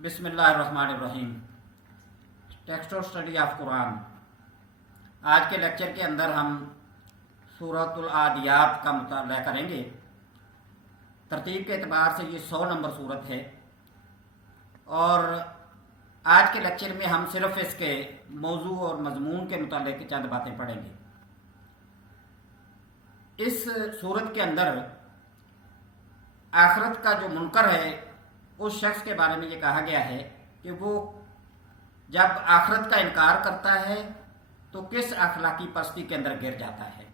बिस्मिल्लाहिर्रहमानिर्रहीम। टेक्स्ट और study of Quran. आज के लेक्चर के अंदर हम सूरतुल आदियात का मुताला करेंगे। तरतीब के एतबार से ये 100 नंबर सूरत है और आज के लेक्चर में हम सिर्फ इसके मौजू और मजमून के मुतालिक चंद बातें पढ़ेंगे। इस सूरत के अंदर आखिरत का जो मुनकर है उस शख्स के बारे में ये कहा गया है कि वो जब आखिरत का इनकार करता है तो किस अखलाकी पस्ती के अंदर गिर जाता है।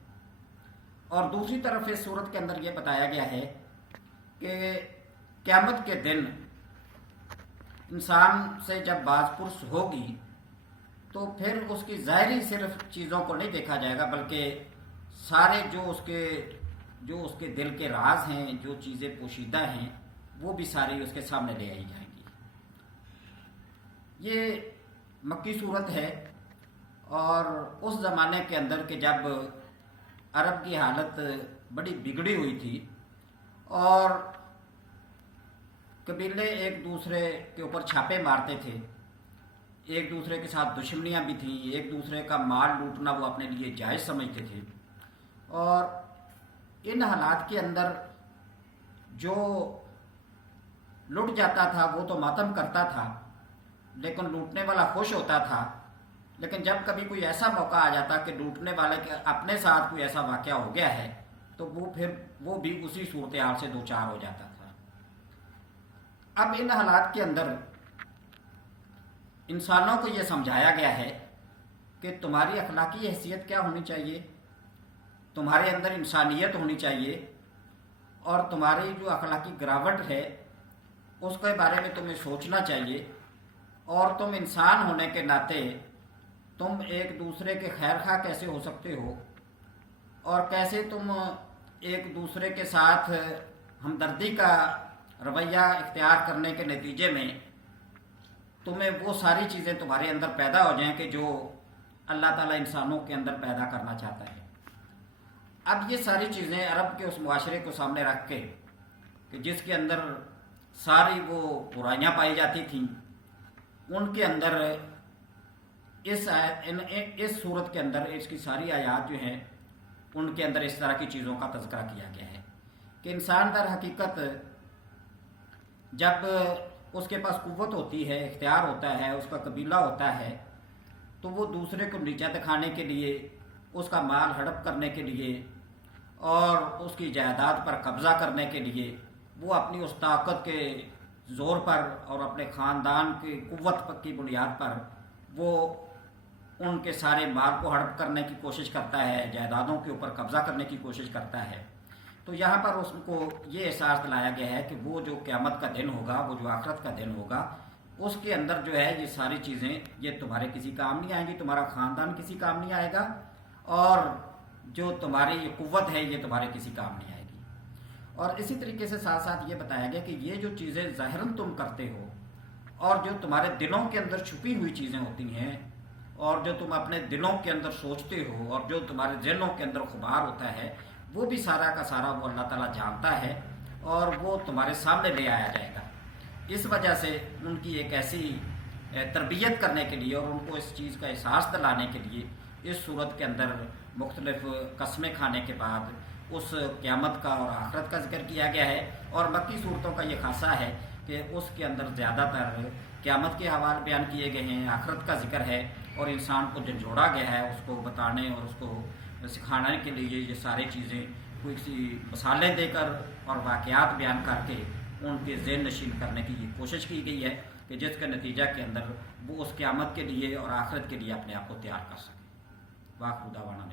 और दूसरी तरफ इस सूरत के अंदर ये बताया गया है कि क़यामत के दिन इंसान से जब बाज़पुरस होगी तो फिर उसकी ज़ाहिरी सिर्फ चीज़ों को नहीं देखा जाएगा, बल्कि सारे जो उसके दिल के राज हैं, जो चीज़ें पोशीदा हैं, वो भी सारी उसके सामने ले आई जाएंगी। ये मक्की सूरत है और उस ज़माने के अंदर के जब अरब की हालत बड़ी बिगड़ी हुई थी और कबीले एक दूसरे के ऊपर छापे मारते थे, एक दूसरे के साथ दुश्मनियाँ भी थीं, एक दूसरे का माल लूटना वो अपने लिए जायज़ समझते थे। और इन हालात के अंदर जो लूट जाता था वो तो मातम करता था, लेकिन लूटने वाला खुश होता था। लेकिन जब कभी कोई ऐसा मौका आ जाता कि लूटने वाले के अपने साथ कोई ऐसा वाक़या हो गया है तो वो भी उसी सूरत हाल से दो चार हो जाता था। अब इन हालात के अंदर इंसानों को ये समझाया गया है कि तुम्हारी अखलाकी हैसियत क्या होनी चाहिए, तुम्हारे अंदर इंसानियत होनी चाहिए और तुम्हारी जो अखलाकी गिरावट है उसके बारे में तुम्हें सोचना चाहिए। और तुम इंसान होने के नाते तुम एक दूसरे के खैर खा कैसे हो सकते हो और कैसे तुम एक दूसरे के साथ हमदर्दी का रवैया इख्तियार करने के नतीजे में तुम्हें वो सारी चीज़ें तुम्हारे अंदर पैदा हो जाएं कि जो अल्लाह ताला इंसानों के अंदर पैदा करना चाहता है। अब ये सारी चीज़ें अरब के उस मुआशरे को सामने रख के कि जिसके अंदर सारी वो बुराइयाँ पाई जाती थीं, उनके अंदर इस सूरत के अंदर इसकी सारी आयात जो हैं उनके अंदर इस तरह की चीज़ों का तज़किरा किया गया है कि इंसान दर हकीकत जब उसके पास कुव्वत होती है, इख्तियार होता है, उसका कबीला होता है, तो वो दूसरे को नीचा दिखाने के लिए, उसका माल हड़प करने के लिए और उसकी जायदाद पर कब्ज़ा करने के लिए वो अपनी उस ताकत के ज़ोर पर और अपने ख़ानदान की कुव्वत की बुनियाद पर वो उनके सारे माल को हड़प करने की कोशिश करता है, जायदादों के ऊपर कब्ज़ा करने की कोशिश करता है। तो यहाँ पर उसको ये एहसास दिलाया गया है कि वो जो क़यामत का दिन होगा, वो जो आखिरत का दिन होगा, उसके अंदर जो है ये सारी चीज़ें ये तुम्हारे किसी काम नहीं आएंगी, तुम्हारा ख़ानदान किसी काम नहीं आएगा और जो तुम्हारी ये कुव्वत है ये तुम्हारे किसी काम नहीं आएगी। और इसी तरीके से साथ साथ ये बताया गया कि ये जो चीज़ें ज़ाहिरन तुम करते हो और जो तुम्हारे दिलों के अंदर छुपी हुई चीज़ें होती हैं और जो तुम अपने दिलों के अंदर सोचते हो और जो तुम्हारे ज़हनों के अंदर खुबार होता है, वो भी सारा का सारा वो अल्लाह ताला जानता है और वो तुम्हारे सामने ले आया जाएगा। इस वजह से उनकी एक ऐसी तरबियत करने के लिए और उनको इस चीज़ का एहसास दिलाने के लिए इस सूरत के अंदर मुख्तलिफ कस्में खाने के बाद उस क़यामत का और आखिरत का जिक्र किया गया है। और मक्की सूरतों का ये खासा है कि उसके अंदर ज़्यादातर क़यामत के हवाले बयान किए गए हैं, आखिरत का जिक्र है और इंसान को झंझोड़ा गया है उसको बताने और उसको सिखाने के लिए ये सारी चीज़ें कोई सी मसाले देकर और वाक़यात बयान करके उनके ज़हन नशीन करने की ये कोशिश की गई है कि जिसके नतीजा के अंदर वो उस क़यामत के लिए और आखिरत के लिए अपने आप को तैयार कर सके। वाक़ खुदा वाना।